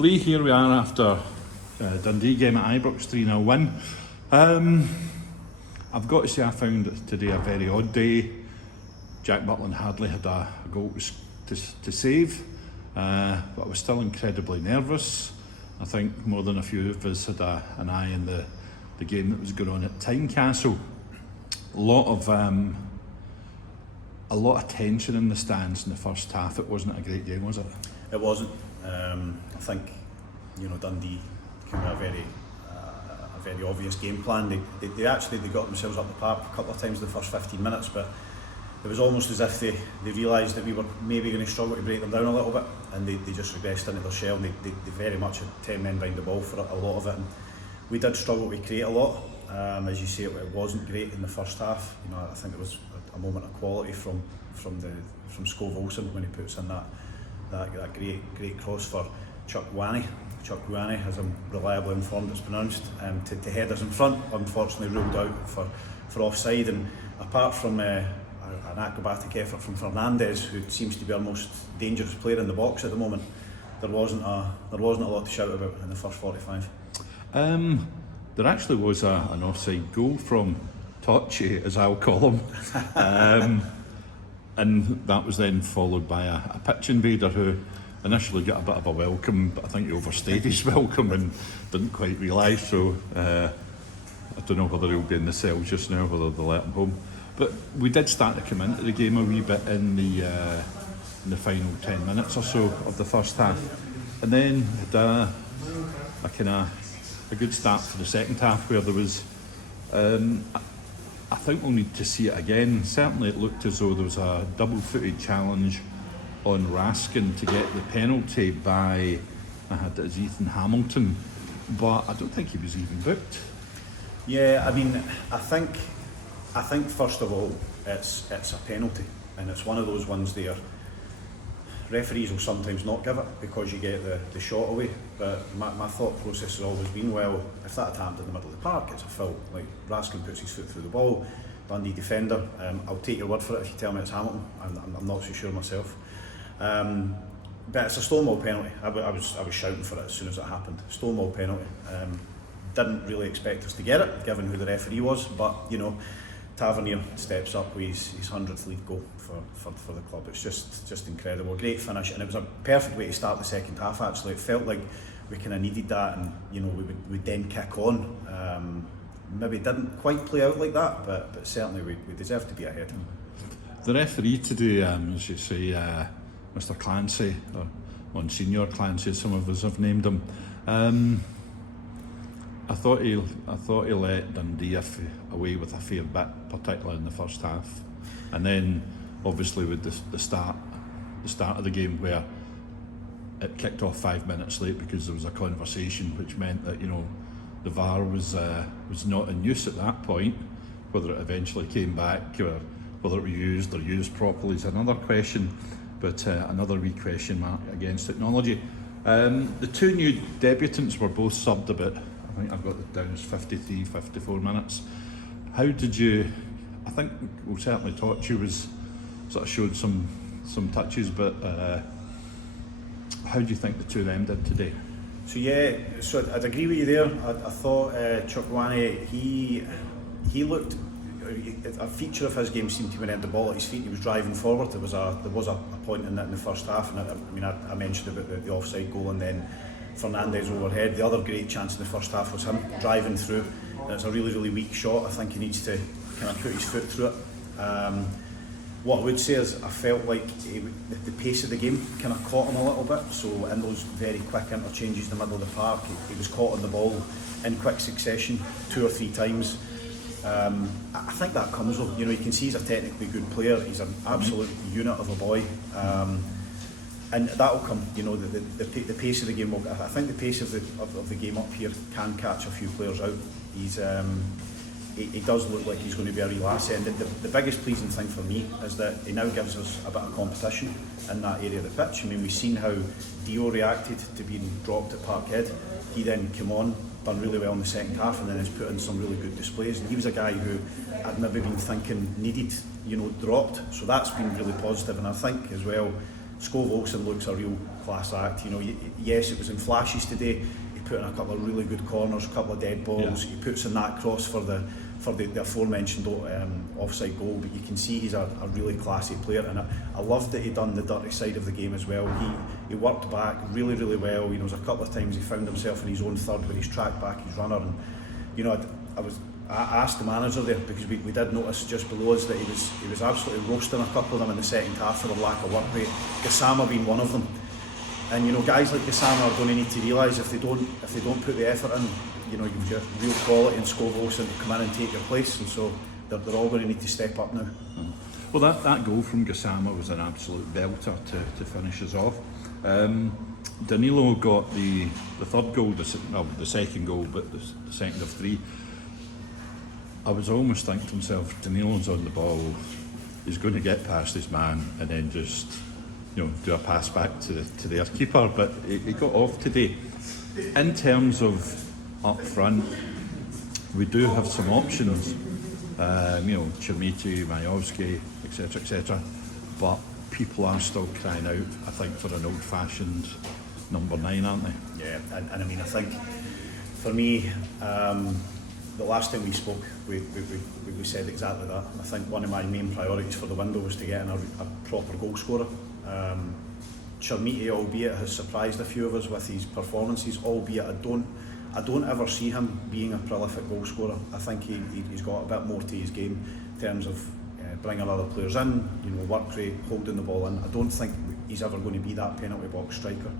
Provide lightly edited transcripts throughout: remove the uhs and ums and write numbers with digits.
Lee, here we are after Dundee game at Ibrox, 3-0 win. I've got to say I found it today a very odd day. Jack Butland hardly had a goal to save, but I was still incredibly nervous. I think more than a few of us had an eye on the game that was going on at Tynecastle. A lot of tension in the stands in the first half. It wasn't a great game, was it? It wasn't. I think Dundee came with a very obvious game plan. They got themselves up the park a couple of times in the first 15 minutes, but it was almost as if they realised that we were maybe going to struggle to break them down a little bit, and they just regressed into their shell. They very much had 10 men behind the ball for a lot of it, and we did struggle to create a lot. As you say, it wasn't great in the first half. I think it was a moment of quality from Scove Olsen when he puts in that great cross for Chuck Wane, as I'm reliably informed it's pronounced, to head us in front, unfortunately ruled out for offside. And apart from an acrobatic effort from Fernandes, who seems to be our most dangerous player in the box at the moment, there wasn't a lot to shout about in the first 45. There actually was an offside goal from Tocci, as I'll call him, and that was then followed by a pitch invader who initially got a bit of a welcome, but I think he overstayed his welcome and didn't quite realise. So I don't know whether he'll be in the cell just now, whether they'll let him home. But we did start to come into the game a wee bit in the final 10 minutes or so of the first half, and then had a good start for the second half, where there was I think we'll need to see it again. Certainly it looked as though there was a double-footed challenge on Raskin to get the penalty by, I had it as Ethan Hamilton, but I don't think he was even booked. Yeah, I mean, I think first of all it's a penalty, and it's one of those ones there. Referees will sometimes not give it because you get the shot away, but my thought process has always been, well, if that had happened in the middle of the park, it's a foul. Like, Raskin puts his foot through the ball, Dundee defender, I'll take your word for it if you tell me it's Hamilton. I'm not so sure myself. But it's a Stonewall penalty. I was shouting for it as soon as it happened. Stonewall penalty. Didn't really expect us to get it, given who the referee was, but Tavernier steps up with his 100th league goal for the club. It's just incredible. Great finish, and it was a perfect way to start the second half. Actually, it felt like we kind of needed that, and we would then kick on. Maybe it didn't quite play out like that, but certainly we deserved to be ahead. The referee today, as you say, Mr. Clancy, or Monsignor Clancy, as some of us have named him. I thought he let Dundee away with a fair bit, particularly in the first half, and then obviously with the start of the game, where it kicked off 5 minutes late because there was a conversation, which meant that the VAR was not in use at that point. Whether it eventually came back or whether it was used properly is another question, but another wee question mark against technology. The two new debutants were both subbed a bit. I think I've got it down as 53, 54 minutes. How did you? I think certainly Tocci was sort of showed some touches, but how do you think the two of them did today? So I'd agree with you there. I thought Chuck Wane, he looked. A feature of his game seemed to be end the ball at his feet. He was driving forward. There was a point in that in the first half, and I mentioned about the offside goal, and then Fernandes overhead. The other great chance in the first half was him driving through, and it's a really, really weak shot. I think he needs to kind of put his foot through it. What I would say is I felt like the pace of the game kind of caught him a little bit. So in those very quick interchanges in the middle of the park, he was caught on the ball in quick succession 2 or 3 times. I think that comes with, you can see he's a technically good player. He's an absolute unit of a boy. And that will come, the pace of the game. I think the pace of the game up here can catch a few players out. He does look like he's going to be a real asset. And the biggest pleasing thing for me is that he now gives us a bit of competition in that area of the pitch. I mean, we've seen how Dio reacted to being dropped at Parkhead. He then came on, done really well in the second half, and then has put in some really good displays. And he was a guy who I'd maybe been thinking needed, dropped. So that's been really positive. And I think as well, Scove Olsen looks a real class act. You know, yes, it was in flashes today. He put in a couple of really good corners, a couple of dead balls. He puts in that cross for the aforementioned offside goal, but you can see he's a really classy player, and I loved that he done the dirty side of the game as well. He worked back really, really well. You know, there was a couple of times he found himself in his own third where he's tracked back his runner, and you know, I asked the manager there, because we did notice just below us that he was absolutely roasting a couple of them in the second half for their lack of work rate. Gassama being one of them, and you know, guys like Gassama are going to need to realise if they don't put the effort in, you know, you've got real quality in Scove Olsen to come in and take your place, and so they're all going to need to step up now. Well, that goal from Gassama was an absolute belter to finish us off. Danilo got the third goal, the second goal, but the second of three. I was almost thinking to myself, Danilo's on the ball, he's going to get past his man and then just, you know, do a pass back to their keeper, but he got off today. In terms of up front, we do have some options, you know, Chermiti, Majowski, etc., but people are still crying out, I think, for an old-fashioned number 9, aren't they? Yeah, and I mean, I think for me, the last time we spoke, we said exactly that. I think one of my main priorities for the window was to get in a proper goal scorer. Chermiti, albeit, has surprised a few of us with his performances, albeit I don't ever see him being a prolific goal scorer. I think he's got a bit more to his game in terms of bringing other players in, you know, work rate, holding the ball in. I don't think he's ever going to be that penalty box striker.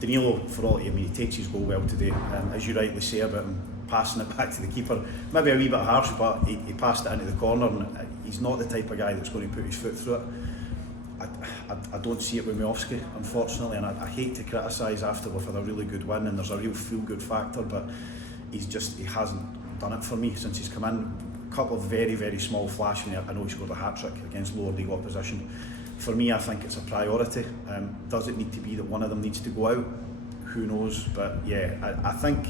Danilo, for all, I mean, he takes his goal well today, as you rightly say about him passing it back to the keeper. Maybe a wee bit harsh, but he passed it into the corner, and he's not the type of guy that's going to put his foot through it. I don't see it with Majowski, unfortunately, and I hate to criticise after we've had a really good win and there's a real feel-good factor, but he hasn't done it for me since he's come in. A couple of very, very small flashes. I know he scored a hat-trick against lower league opposition. For me, I think it's a priority. Does it need to be that one of them needs to go out? Who knows? But yeah, I think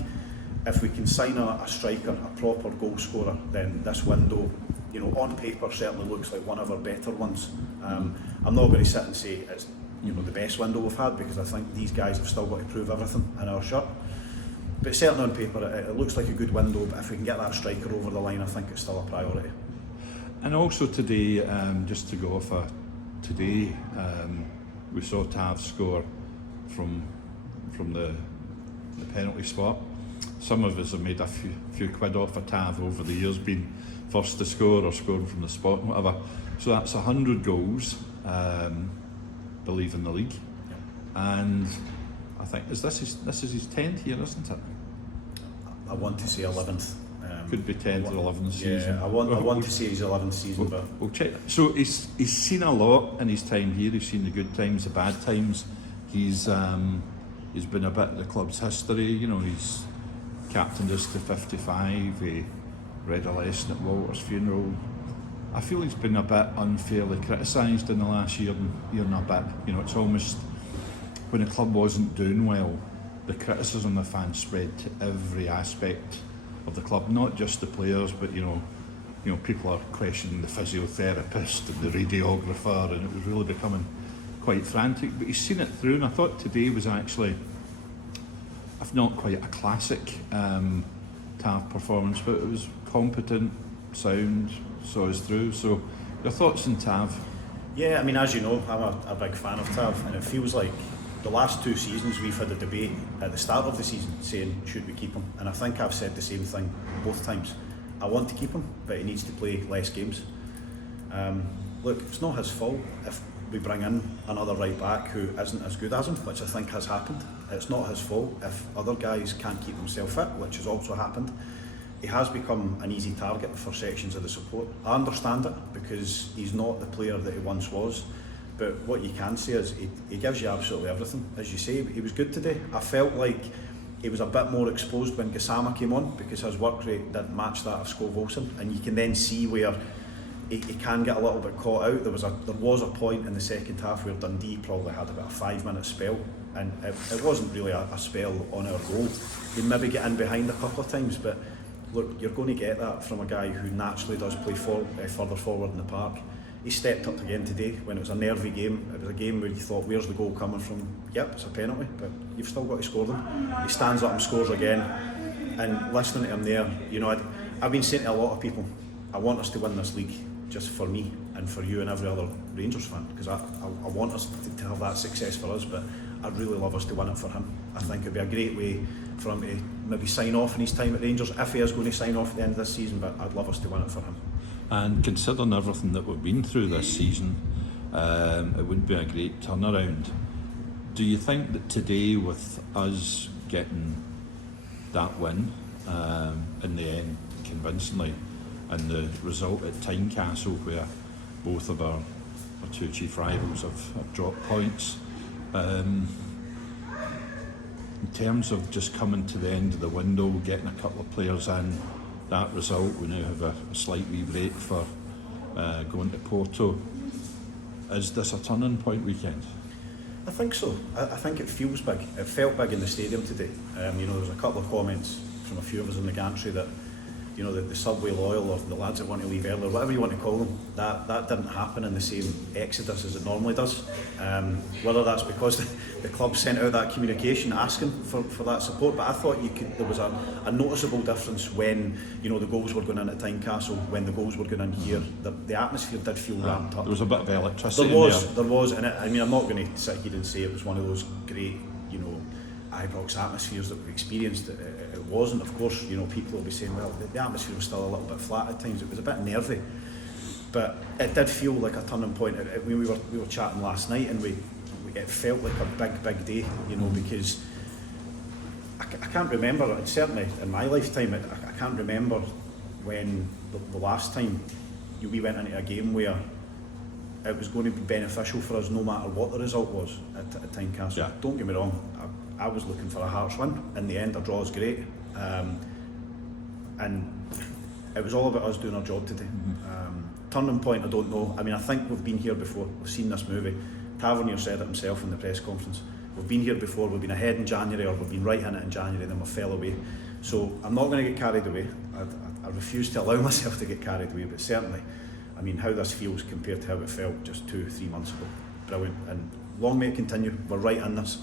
if we can sign a striker, a proper goal scorer, then this window, you know, on paper certainly looks like one of our better ones. I'm not going to sit and say it's, you know, the best window we've had, because I think these guys have still got to prove everything in our shirt. But certainly on paper it looks like a good window, but if we can get that striker over the line, I think it's still a priority. And also today, just to go off today, we saw Tav score from the penalty spot. Some of us have made a few quid off of Tav over the years, being first to score or scoring from the spot and whatever. So that's 100 goals, believe in the league. Yeah. And I think this is his 10th year, isn't it? I want to say 11th. Could be 10th or 11th season. Yeah, I want to say his 11th season, but we'll check. So he's seen a lot in his time here. He's seen the good times, the bad times. He's been a bit of the club's history. You know, he's captained us to 55. He read a lesson at Walter's funeral. I feel he's been a bit unfairly criticised in the last year and a bit. You know, it's almost, when the club wasn't doing well, the criticism of the fans spread to every aspect of the club, not just the players, but you know, people are questioning the physiotherapist and the radiographer, and it was really becoming quite frantic. But he's seen it through, and I thought today was actually, if not quite a classic Tav performance, but it was competent, sound, saw us through. So, your thoughts on Tav? Yeah, I mean, as you know, I'm a big fan of Tav, and it feels like the last 2 seasons we've had a debate at the start of the season saying, should we keep him? And I think I've said the same thing both times. I want to keep him, but he needs to play less games. Look, it's not his fault if we bring in another right back who isn't as good as him, which I think has happened. It's not his fault if other guys can't keep themselves fit, which has also happened. He has become an easy target for sections of the support. I understand it, because he's not the player that he once was. But what you can say is he gives you absolutely everything. As you say, he was good today. I felt like he was a bit more exposed when Gassama came on, because his work rate didn't match that of Scove Olsen, and you can then see where he can get a little bit caught out. There was a point in the second half where Dundee probably had about a 5-minute spell, and it wasn't really a spell on our goal. He maybe get in behind a couple of times, but look, you're going to get that from a guy who naturally does play further forward in the park. he stepped up again today when it was a nervy game. It was a game where you thought, where's the goal coming from? Yep, it's a penalty, but you've still got to score them. He stands up and scores again. And listening to him there, you know, I've been saying to a lot of people, I want us to win this league, just for me and for you and every other Rangers fan, because I want us to have that success for us, but I'd really love us to win it for him. I think it'd be a great way for him to maybe sign off in his time at Rangers, if he is going to sign off at the end of this season, but I'd love us to win it for him. And considering everything that we've been through this season, it would be a great turnaround. Do you think that today, with us getting that win in the end convincingly, and the result at Tynecastle, where both of our two chief rivals have dropped points, in terms of just coming to the end of the window, getting a couple of players in, that result, we now have a slight wee break for going to Porto. Is this a turning point weekend? I think so. I think it feels big. It felt big in the stadium today. You know, there was a couple of comments from a few of us in the gantry that, you know, the subway loyal or the lads that want to leave early, or whatever you want to call them, that didn't happen in the same exodus as it normally does. Whether that's because the club sent out that communication asking for that support, but I thought there was a noticeable difference when, you know, the goals were going in at Tynecastle, when the goals were going in here. The atmosphere did feel ramped up. There was a bit of electricity. There was, and I mean, I'm not going to sit here and say it was one of those great, you know, Ibrox atmospheres that we've experienced. It wasn't, of course. You know, people will be saying, well, the atmosphere was still a little bit flat at times. It was a bit nervy, but it did feel like a turning point. We were chatting last night, and it felt like a big day. You know, because I can't remember. Certainly in my lifetime, I can't remember when the last time we went into a game where it was going to be beneficial for us, no matter what the result was at Tynecastle. Yeah. Don't get me wrong. I was looking for a Hearts win. In the end, a draw is great, and it was all about us doing our job today. Turning point, I don't know. I mean, I think we've been here before. We've seen this movie. Tavernier said it himself in the press conference. We've been here before. We've been ahead in January, or we've been right in it in January, then we fell away. So I'm not going to get carried away. I refuse to allow myself to get carried away. But certainly, I mean, how this feels compared to how it felt just 2-3 months ago. Brilliant, and long may it continue. We're right in this.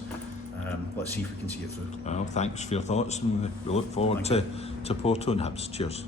Let's see if we can see it through. Well, thanks for your thoughts, and we look forward to Porto and Hibs. Cheers.